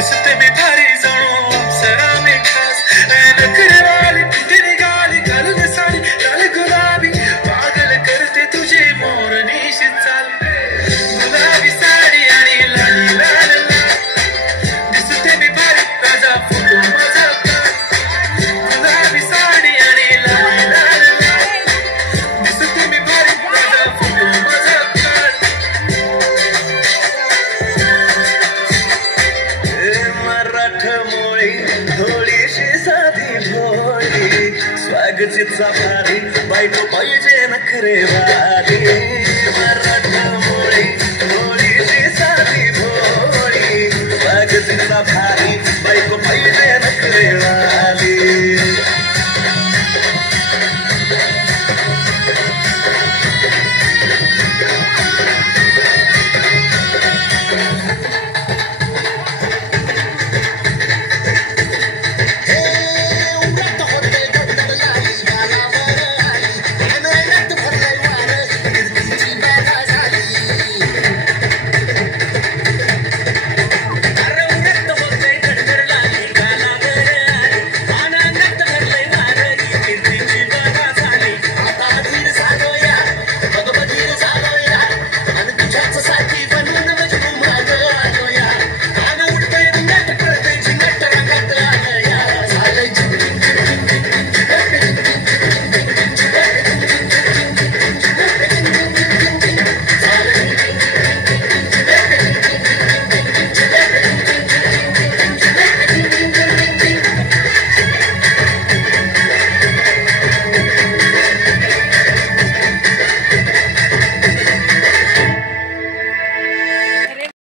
दिसते मी भारी जणू अप्सरा मी खास नखरे वाली कुठे निघाली घालून साडी लाल गुलाबी पागल करते तुझी मोरनीशी चाल गुलाबी साडी आणि लाल लाल लाल दिसते मी भारी राजा फोटो माझा गुलाबी साडी आणि लाल लाल लाल दिसते मी भारी राजा फोटो माझा मराठमोळी थोडीशी साधी भोळी स्वागतीचा भारी बायको पाहिजे नखरेवाली मराठमोळी थोडीशी साधी भोळी स्वागतीचा भारी बायको पाहिजे